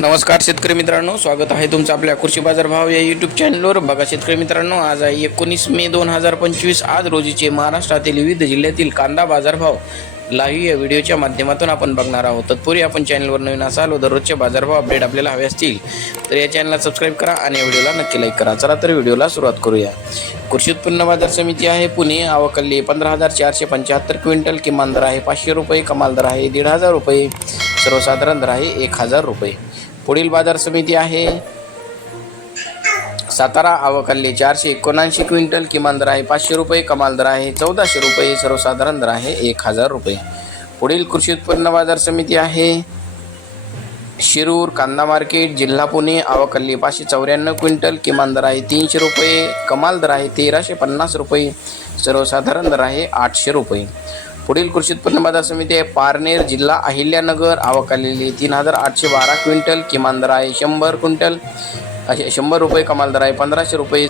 नमस्कार शेतकरी मित्रांनो स्वागत आहे तुमचं आपल्या कृषी बाजार भाव या यूट्यूब चॅनलवर बघा शेतकरी मित्रांनो आज आहे एकोणीस मे दोन हजार पंचवीस. आज रोजीचे महाराष्ट्रातील विविध जिल्ह्यातील कांदा बाजारभाव लाईव्ह या व्हिडिओच्या माध्यमातून आपण बघणार आहोत. तत्पूर्वी आपण चॅनलवर नवीन असाल व दररोजचे बाजारभाव अपडेट आपल्याला हवे असतील तर या चॅनलला सबस्क्राईब करा आणि या व्हिडिओला नक्की लाईक करा. चला तर व्हिडिओला सुरुवात करूया. कृषी उत्पन्न बाजार समिती आहे पुणे. आवकल्ली पंधरा हजार चारशे पंच्याहत्तर क्विंटल किमान दर आहे पाचशे रुपये कमाल दर आहे दीड हजार रुपये. सर्वसाधारण दर आहे एक हजार रुपये. पुढील बाजार समिती आहे. सातारा आवकल्ली चारशे एकोणऐंशी क्विंटल किमान दर आहे. पाचशे रुपये कमाल दर आहे. चौदाशे रुपये सर्वसाधारण दर आहे. एक हजार रुपये. पुढील कृषी उत्पन्न बाजार समिती आहे. शिरूर कांदा मार्केट जिल्हा पुणे आवकल्ली पाचशे चौऱ्याण्णव क्विंटल किमान दर आहे. तीनशे रुपये कमाल दर आहे. तेराशे पन्नास रुपये सर्वसाधारण दर आहे. आठशे रुपये. पुढील कृषी उत्पन्न बाजार समिती आहे. पारनेर जिल्हा अहिल्यानगर. आवकलेली तीन हजार आठशे बारा क्विंटल. किमान दर आहे शंभर क्विंटल. असे शंभर रुपये कमाल दर आहे. पंधराशे रुपये